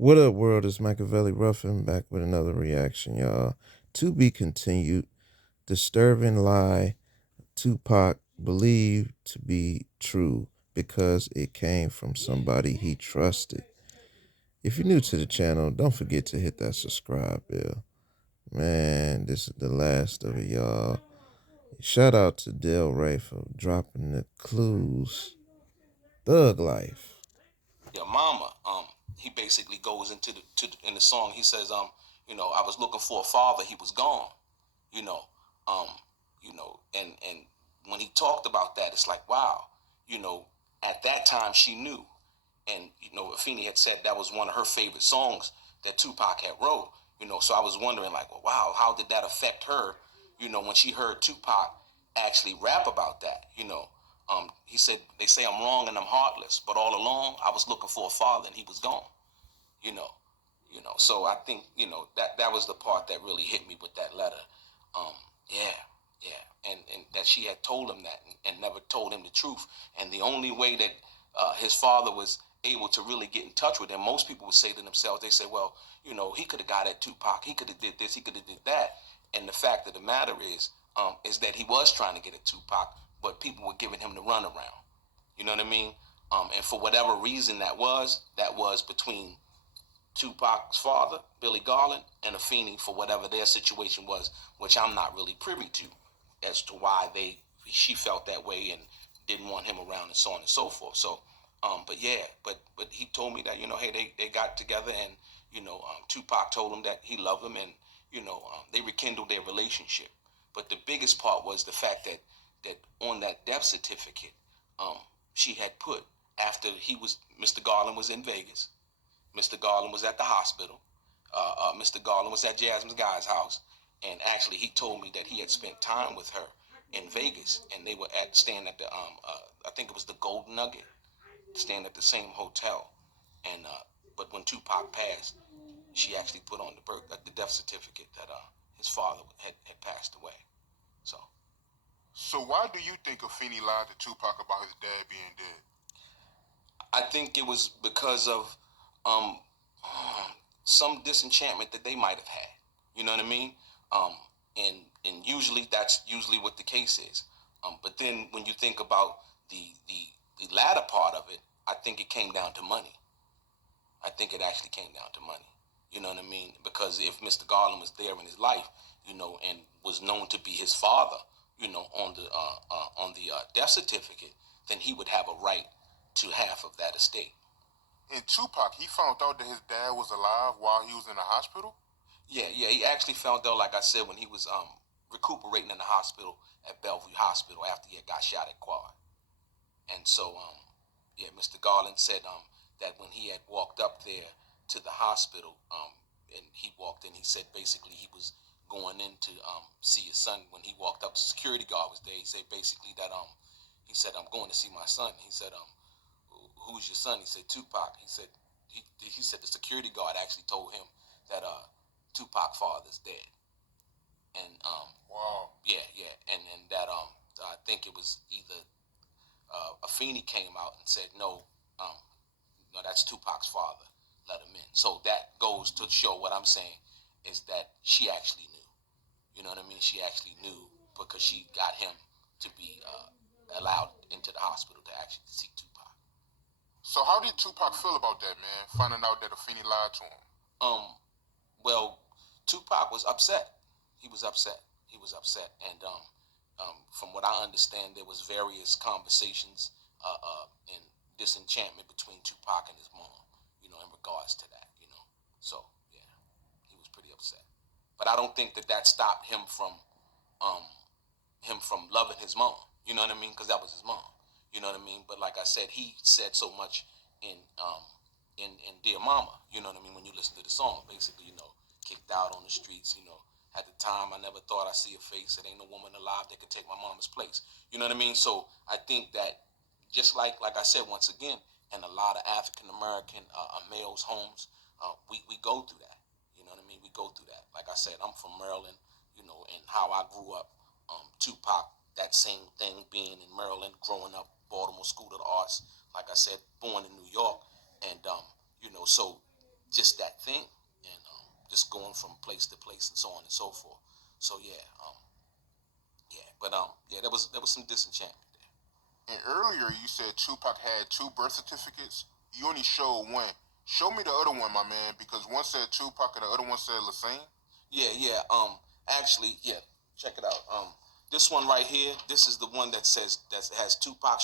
What up, world? It's Machiavelli Ruffin back with another reaction, y'all. To be continued. Disturbing lie Tupac believed to be true because it came from somebody he trusted. If you're new to the channel, don't forget to hit that subscribe bell. Man, this is the last of it, y'all. Shout out to Del Rey for dropping the clues. Thug life. Your mama. He basically goes into in the song. He says, I was looking for a father. He was gone. You know, um, and when he talked about that, it's like, wow. You know, at that time she knew, and Afeni had said that was one of her favorite songs that Tupac had wrote. So I was wondering, like, well, wow, how did that affect her? When she heard Tupac actually rap about that. He said, they say I'm wrong and I'm heartless, but all along I was looking for a father and he was gone. You know, So I think that was the part that really hit me with that letter. Um, yeah, yeah, and that she had told him that and never told him the truth. And the only way that his father was able to really get in touch with him, most people would say to themselves, they say, well, he could have got at Tupac, he could have did this, he could have did that. And the fact of the matter is that he was trying to get at Tupac, but people were giving him the runaround. You know what I mean? And for whatever reason that was between Tupac's father, Billy Garland, and Afeni for whatever their situation was, which I'm not really privy to as to why she felt that way and didn't want him around and so on and so forth. So, but yeah, but he told me that hey, they got together and Tupac told him that he loved him and they rekindled their relationship. But the biggest part was the fact that on that death certificate, um, she had put after Mr. Garland was in Vegas. Mr. Garland was at the hospital. Mr. Garland was at Jasmine's guy's house, and actually, he told me that he had spent time with her in Vegas, and they were staying at the I think it was the Golden Nugget, staying at the same hotel. And but when Tupac passed, she actually put on the death certificate that his father had passed away. So So why do you think Afeni lied to Tupac about his dad being dead? I think it was because of um, some disenchantment that they might have had. You know what I mean? Um, and usually that's usually what the case is. But then when you think about the latter part of it, I think it came down to money. I think it actually came down to money. You know what I mean? Because if Mr. Garland was there in his life, and was known to be his father, on the death certificate, then he would have a right to half of that estate. And Tupac, he found out that his dad was alive while he was in the hospital? Yeah. He actually found out, like I said, when he was recuperating in the hospital at Bellevue Hospital after he had got shot at Quad. And so, yeah, Mr. Garland said that when he had walked up there to the hospital, and he walked in, he said basically he was going in to see his son. When he walked up, the security guard was there. He said basically that he said, I'm going to see my son. He said, who's your son? He said, Tupac. He said the security guard actually told him that Tupac father's dead. And Wow. yeah, and that I think it was either Afeni came out and said um, no, that's Tupac's father. Let him in. So that goes to show what I'm saying is that she actually knew. You know what I mean? She actually knew because she got him to be allowed into the hospital to actually see Tupac. So how did Tupac feel about that, man? Finding out that Afeni lied to him? Um, well, Tupac was upset. He was upset. He was upset, and from what I understand, there was various conversations and disenchantment between Tupac and his mom. In regards to that. So yeah, he was pretty upset. But I don't think that stopped um, him from loving his mom. You know what I mean? Because that was his mom. You know what I mean? But like I said, he said so much in in Dear Mama. You know what I mean? When you listen to the song, basically, kicked out on the streets. At the time, I never thought I'd see a face. It ain't no woman alive that could take my mama's place. You know what I mean? So I think that just like I said once again, in a lot of African American males' homes, we go through that. You know what I mean? We go through that. Like I said, I'm from Maryland. And how I grew up, Tupac, that same thing, being in Maryland, growing up, Baltimore School of the Arts. Like I said, born in New York, and so just that thing, and just going from place to place and so on and so forth. So yeah, but yeah, there was some disenchantment there. And earlier you said Tupac had two birth certificates. You only showed one. Show me the other one, my man, because one said Tupac and the other one said Lassane. Yeah. Actually, yeah. Check it out. This one right here. This is the one that says that has Tupac